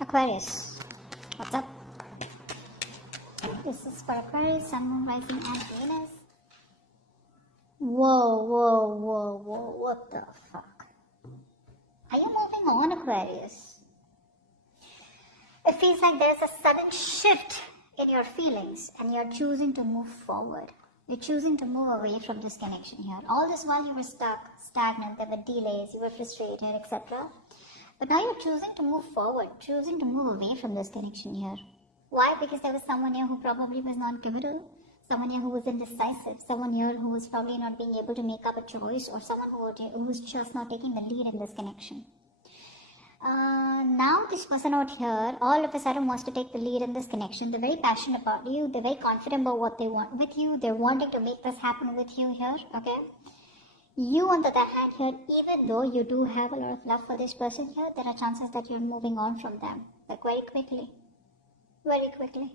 Aquarius, what's up? This is for Aquarius, Sun, Moon, Rising, and Venus. Whoa, what the fuck? Are you moving on, Aquarius? It feels like there's a sudden shift in your feelings and you're choosing to move forward. You're choosing to move away from this connection here. All this while you were stuck, stagnant, there were delays, you were frustrated, etc. But now you're choosing to move forward, choosing to move away from this connection here. Why? Because there was someone here who probably was non-committal, someone here who was indecisive, someone here who was probably not being able to make up a choice, or someone who was just not taking the lead in this connection. Now this person out here all of a sudden wants to take the lead in this connection. They're very passionate about you. They're very confident about what they want with you. They're wanting to make this happen with you here, okay? You, on the other hand here, even though you do have a lot of love for this person here, there are chances that you're moving on from them, like very quickly. Very quickly.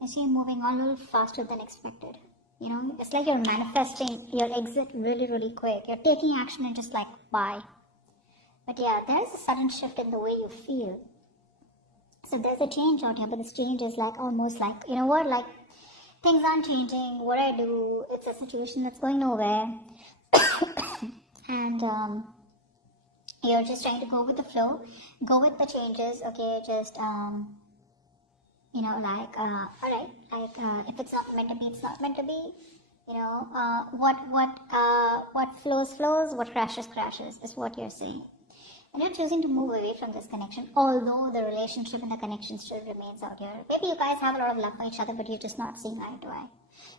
I see you moving on a little faster than expected. You know, it's like you're manifesting your exit really quick. You're taking action and just like, bye. But yeah, there is a sudden shift in the way you feel. So there's a change out here, but this change is like almost like, you know what, like things aren't changing. What I do, it's a situation that's going nowhere. And you're just trying to go with the flow, go with the changes, okay, just, you know, like, alright, like, if it's not meant to be, it's not meant to be. You know, what flows, what crashes, is what you're saying. And you're choosing to move away from this connection, although the relationship and the connection still remains out here. Maybe you guys have a lot of love for each other, but you're just not seeing eye to eye.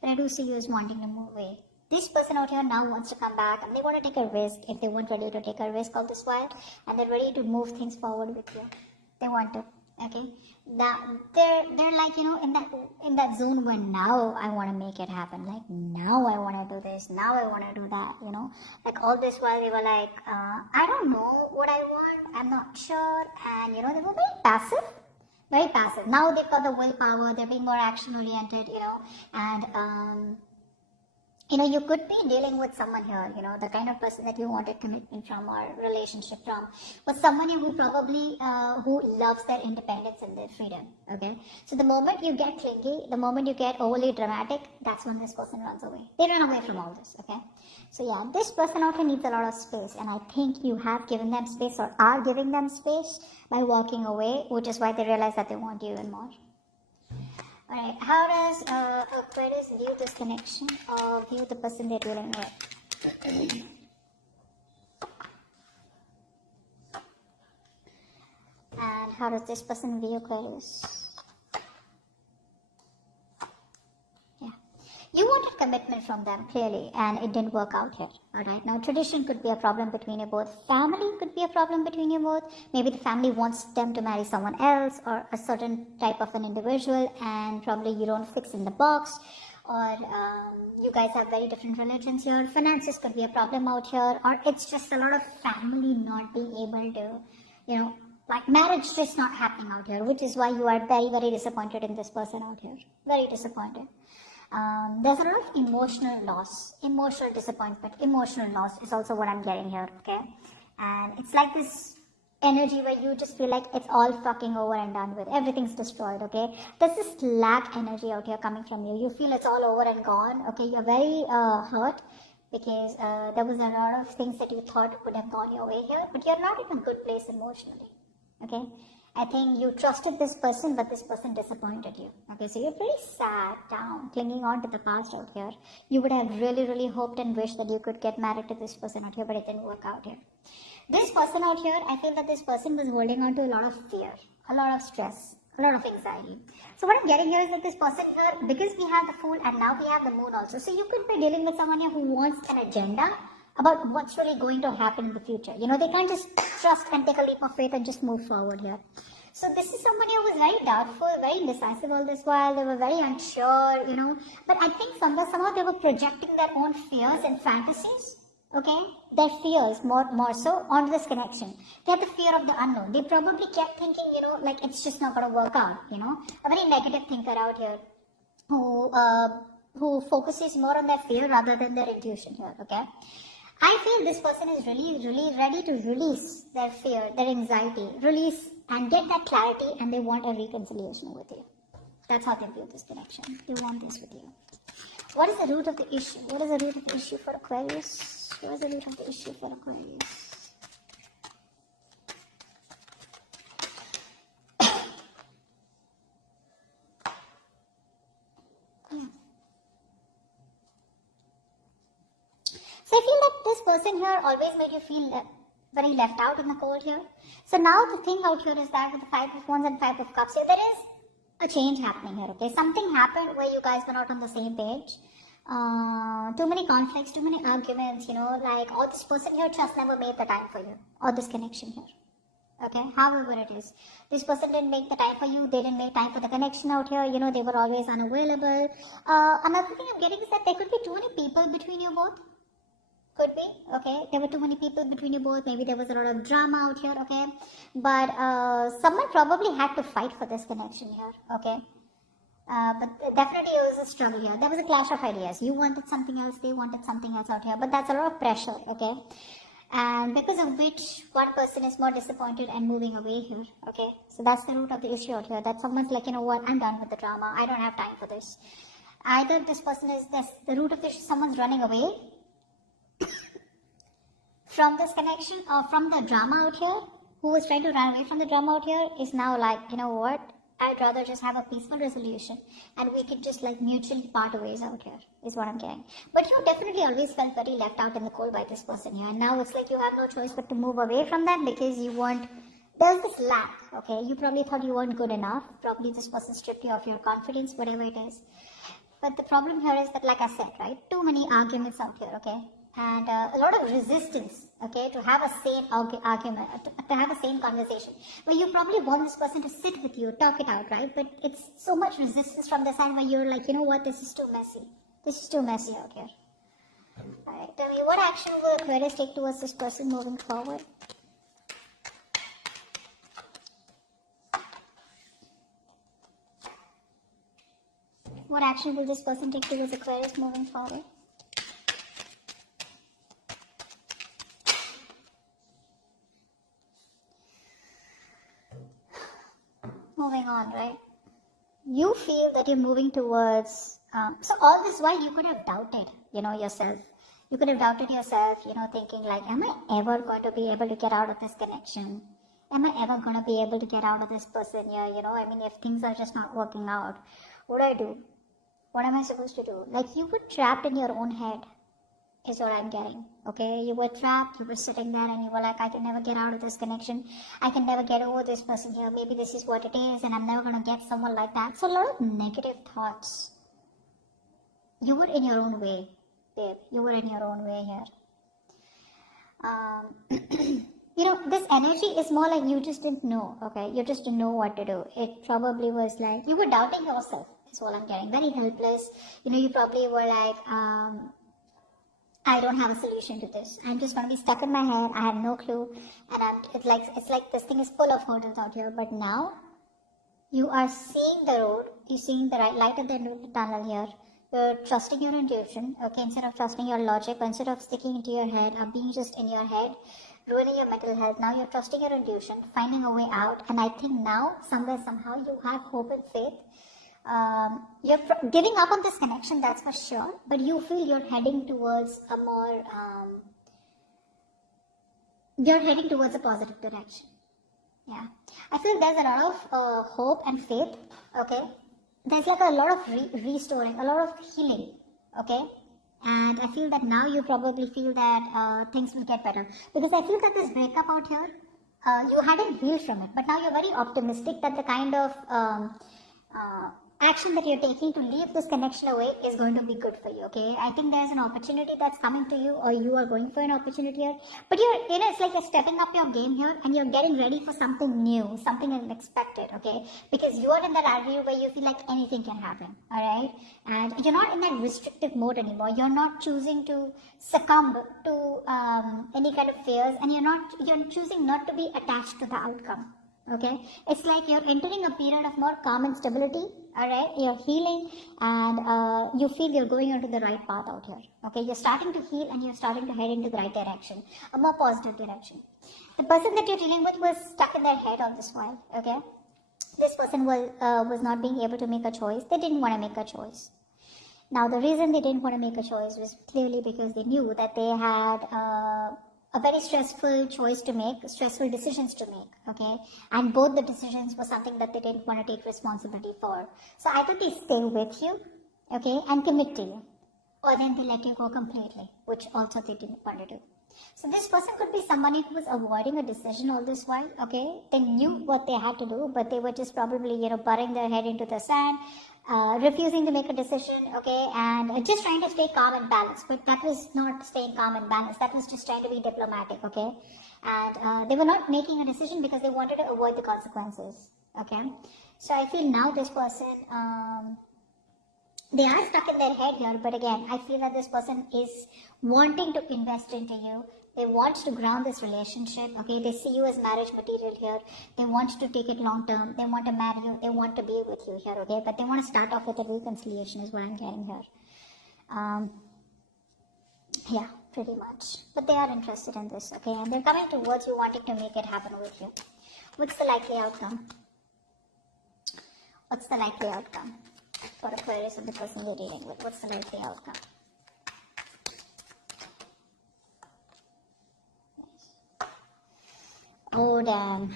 But I do see you as wanting to move away. This person out here now wants to come back, and they want to take a risk. If they weren't ready to take a risk all this while, and they're ready to move things forward with you, they want to. Okay, now they're like, you know, in that zone where now I want to make it happen. Like now I want to do this. Now I want to do that. You know, like all this while they were like, I don't know what I want. I'm not sure, and you know, they were very passive. Very passive. Now they've got the willpower. They're being more action oriented. You know, and you know, you could be dealing with someone here, you know, the kind of person that you wanted commitment from or relationship from, was someone who probably, who loves their independence and their freedom, okay? So the moment you get clingy, the moment you get overly dramatic, that's when this person runs away. They run away from all this, okay? So yeah, this person also needs a lot of space, and I think you have given them space or are giving them space by walking away, which is why they realize that they want you even more. Alright, how does Aquarius view this connection or view the person they're dealing with? And how does this person view Aquarius? Yeah. You wanted commitment from them, clearly, and it didn't work out here. Alright, now tradition could be a problem between you both. Family could be a problem between you both. Maybe the family wants them to marry someone else or a certain type of an individual, and probably you don't fix in the box. Or you guys have very different religions here. Finances could be a problem out here. Or it's just a lot of family not being able to, you know, like marriage just not happening out here. Which is why you are very disappointed in this person out here. Very disappointed. There's a lot of emotional loss, emotional disappointment, emotional loss is also what I'm getting here, okay? And it's like this energy where you just feel like it's all fucking over and done with. Everything's destroyed, okay? There's this lack energy out here coming from you. You feel it's all over and gone, okay? You're very hurt because there was a lot of things that you thought would have gone your way here, but you're not in a good place emotionally, okay? I think you trusted this person, but this person disappointed you. Okay, so you're pretty sad, down, clinging on to the past out here. You would have really hoped and wished that you could get married to this person out here, but it didn't work out here. This person out here, I feel that this person was holding on to a lot of fear, a lot of stress, a lot of anxiety. So what I'm getting here is that this person here, because we have the Fool and now we have the Moon also, so you could be dealing with someone here who wants an agenda about what's really going to happen in the future. You know, they can't just trust and take a leap of faith and just move forward here. So this is somebody who was very doubtful, very indecisive all this while. They were very unsure, you know. But I think somehow they were projecting their own fears and fantasies, okay? Their fears more so onto this connection. They had the fear of the unknown. They probably kept thinking, you know, like it's just not going to work out, you know. A very negative thinker out here who focuses more on their fear rather than their intuition here, okay? I feel this person is really ready to release their fear, their anxiety, release and get that clarity, and they want a reconciliation with you. That's how they view this connection. They want this with you. What is the root of the issue? What is the root of the issue for Aquarius? What is the root of the issue for Aquarius? So I feel that this person here always made you feel very left out in the cold here. So now the thing out here is that with the 5 of Wands and 5 of Cups here, there is a change happening here, okay? Something happened where you guys were not on the same page. Too many conflicts, too many arguments, like, or this person here just never made the time for you, or this connection here. Okay, however it is, this person didn't make the time for you, they didn't make time for the connection out here, they were always unavailable. Another thing I'm getting is that there could be too many people between you both. Could be, okay, there were too many people between you both, maybe there was a lot of drama out here, okay, but someone probably had to fight for this connection here, okay, but definitely it was a struggle here. There was a clash of ideas. You wanted something else, they wanted something else out here, but that's a lot of pressure, okay, and because of which one person is more disappointed and moving away here, okay, so that's the root of the issue out here, that someone's like, you know what, I'm done with the drama, I don't have time for this. Either this person is this, the root of the issue, someone's running away from this connection or from the drama out here, who was trying to run away from the drama out here is now like, you know what, I'd rather just have a peaceful resolution and we could just like mutually part ways out here, is what I'm getting. But you definitely always felt very left out in the cold by this person here, and now it's like you have no choice but to move away from them because you want, there's this lack, okay, you probably thought you weren't good enough, probably this person stripped you of your confidence, whatever it is. But the problem here is that, like I said, right, too many arguments out here, okay, and a lot of resistance, okay, to have a sane argument, to have a sane conversation. But you probably want this person to sit with you, talk it out, right? But it's so much resistance from the side where you're like, you know what, this is too messy. This is too messy out here. Alright, tell me, what action will Aquarius take towards this person moving forward? What action will this person take towards Aquarius moving forward? Moving on, right? You feel that you're moving towards, so all this while you could have doubted, yourself. You could have doubted yourself, thinking like, am I ever going to be able to get out of this connection? Am I ever going to be able to get out of this person here? If things are just not working out, what do I do? What am I supposed to do? Like, you were trapped in your own head, is what I'm getting, okay? You were trapped, you were sitting there and you were like, I can never get out of this connection. I can never get over this person here. Maybe this is what it is and I'm never going to get someone like that. So a lot of negative thoughts. You were in your own way, babe. You were in your own way here. This energy is more like you just didn't know, okay? You just didn't know what to do. It probably was like, you were doubting yourself, is what I'm getting. Very helpless. You probably were like, I don't have a solution to this. I'm just going to be stuck in my head. I have no clue. And it's like this thing is full of hurdles out here. But now, you are seeing the road. You're seeing the right light at the end of the tunnel here. You're trusting your intuition, okay, instead of trusting your logic, instead of sticking into your head or being just in your head, ruining your mental health. Now you're trusting your intuition, finding a way out. And I think now, somewhere, somehow, you have hope and faith. You're giving up on this connection, that's for sure, but you feel you're heading towards a more, you're heading towards a positive direction. Yeah, I feel there's a lot of hope and faith, okay? There's like a lot of restoring, a lot of healing, okay? And I feel that now you probably feel that things will get better, because I feel that this breakup out here, you hadn't healed from it, but now you're very optimistic that the kind of action that you're taking to leave this connection away is going to be good for you, okay? I think there's an opportunity that's coming to you, or you are going for an opportunity here, but it's like you're stepping up your game here and you're getting ready for something new, something unexpected, okay? Because you are in that attitude where you feel like anything can happen, all right? And you're not in that restrictive mode anymore. You're not choosing to succumb to any kind of fears, and you're choosing not to be attached to the outcome. Okay, it's like you're entering a period of more calm and stability, alright, you're healing, and you feel you're going into the right path out here, okay, you're starting to heal and you're starting to head into the right direction, a more positive direction. The person that you're dealing with was stuck in their head all this while, okay? This person was not being able to make a choice. They didn't want to make a choice. Now, the reason they didn't want to make a choice was clearly because they knew that they had a very stressful choice to make, stressful decisions to make, okay? And both the decisions were something that they didn't want to take responsibility for. So either they stay with you, okay, and commit to you, or then they let you go completely, which also they didn't want to do. So this person could be somebody who was avoiding a decision all this while, okay? They knew what they had to do, but they were just probably, burying their head into the sand, refusing to make a decision, okay? And just trying to stay calm and balanced. But that was not staying calm and balanced. That was just trying to be diplomatic, okay? And they were not making a decision because they wanted to avoid the consequences, okay? So I feel now this person, they are stuck in their head here, but again, I feel that this person is wanting to invest into you. They want to ground this relationship, okay? They see you as marriage material here. They want to take it long term. They want to marry you. They want to be with you here, okay? But they want to start off with a reconciliation is what I'm getting here. Yeah, pretty much. But they are interested in this, okay? And they're coming towards you wanting to make it happen with you. What's the likely outcome? What's the likely outcome for Aquarius of the person you're dealing with? What's the likely outcome? Oh, damn.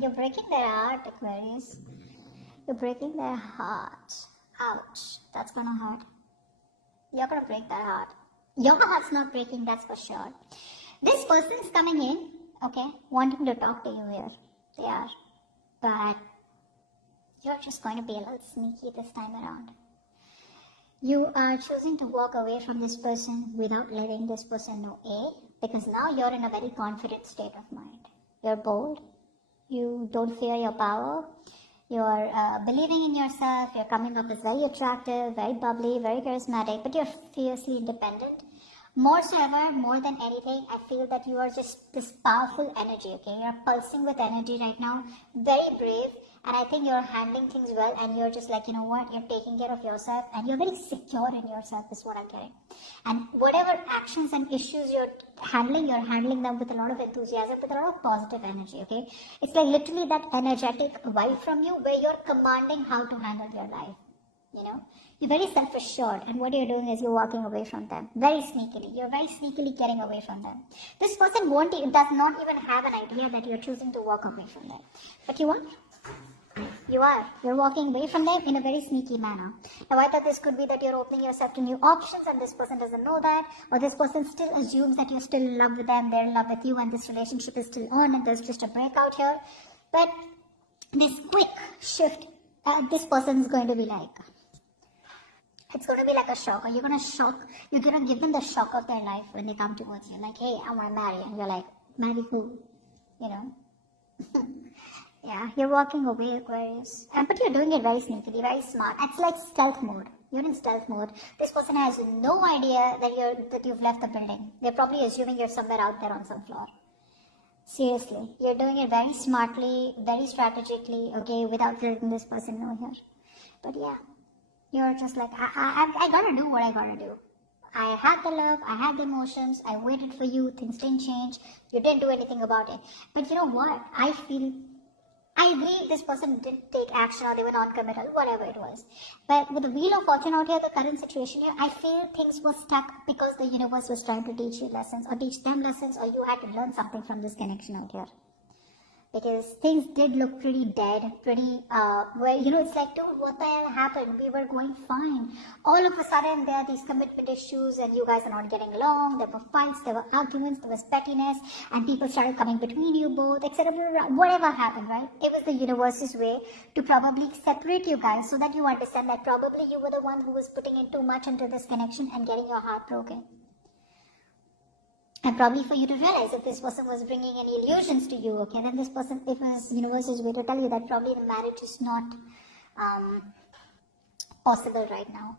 You're breaking their heart, Aquarius. You're breaking their heart. Ouch. That's gonna hurt. You're gonna break their heart. Your heart's not breaking, that's for sure. This person's coming in, okay, wanting to talk to you here. They are. But you're just going to be a little sneaky this time around. You are choosing to walk away from this person without letting this person know, because now you're in a very confident state of mind. You're bold. You don't fear your power. You're believing in yourself. You're coming up as very attractive, very bubbly, very charismatic, but you're fiercely independent. More so ever, more than anything, I feel that you are just this powerful energy, okay? You're pulsing with energy right now, very brave, and I think you're handling things well, and you're just like, you know what, you're taking care of yourself, and you're very secure in yourself, is what I'm getting. And whatever actions and issues you're handling them with a lot of enthusiasm, with a lot of positive energy, okay? It's like literally that energetic vibe from you where you're commanding how to handle your life, you know? You're very self-assured, and what you're doing is you're walking away from them very sneakily. You're very sneakily getting away from them. This person does not even have an idea that you're choosing to walk away from them. But you are. You are. You're walking away from them in a very sneaky manner. Now, I thought this could be that you're opening yourself to new options, and this person doesn't know that, or this person still assumes that you're still in love with them, they're in love with you, and this relationship is still on, and there's just a breakout here. But this quick shift, this person's going to be like, it's going to be like a shock, or you're going to give them the shock of their life when they come towards you. Like, hey, I want to marry. And you're like, marry who? You know? Yeah, you're walking away, Aquarius. But you're doing it very sneakily, very smart. It's like stealth mode. You're in stealth mode. This person has no idea that you've left the building. They're probably assuming you're somewhere out there on some floor. Seriously, you're doing it very smartly, very strategically, okay, without letting this person know here. But yeah. You're just like, I gotta do what I gotta do. I had the love, I had the emotions, I waited for you, things didn't change, you didn't do anything about it. But you know what? I agree this person didn't take action, or they were non-committal, whatever it was. But with the Wheel of Fortune out here, the current situation here, I feel things were stuck because the universe was trying to teach you lessons, or teach them lessons, or you had to learn something from this connection out here. Because things did look pretty dead, pretty, it's like, dude, what the hell happened? We were going fine. All of a sudden, there are these commitment issues, and you guys are not getting along. There were fights, there were arguments, there was pettiness, and people started coming between you both, etc. Whatever happened, right? It was the universe's way to probably separate you guys so that you understand that probably you were the one who was putting in too much into this connection and getting your heart broken. And probably for you to realize if this person was bringing any illusions to you, okay, then it was universe's way to tell you that probably the marriage is not possible right now.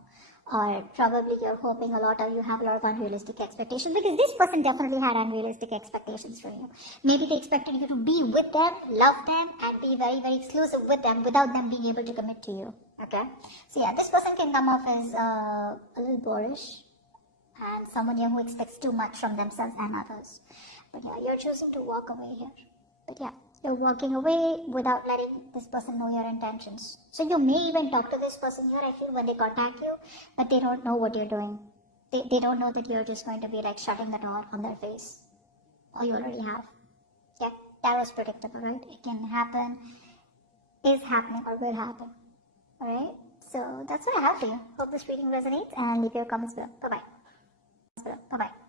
Or probably you're hoping a lot, or you have a lot of unrealistic expectations, because this person definitely had unrealistic expectations for you. Maybe they expected you to be with them, love them, and be very, very exclusive with them without them being able to commit to you, okay? So yeah, this person can come off as a little boorish, and someone here who expects too much from themselves and others. But yeah, you're choosing to walk away here. But yeah, you're walking away without letting this person know your intentions. So you may even talk to this person here, I feel, when they contact you, but they don't know what you're doing. They don't know that you're just going to be like shutting the door on their face. Or you already have. Yeah, that was predictable, right? It can happen, is happening, or will happen. Alright? So that's what I have for you. Hope this reading resonates and leave your comments below. Bye bye. Bye bye.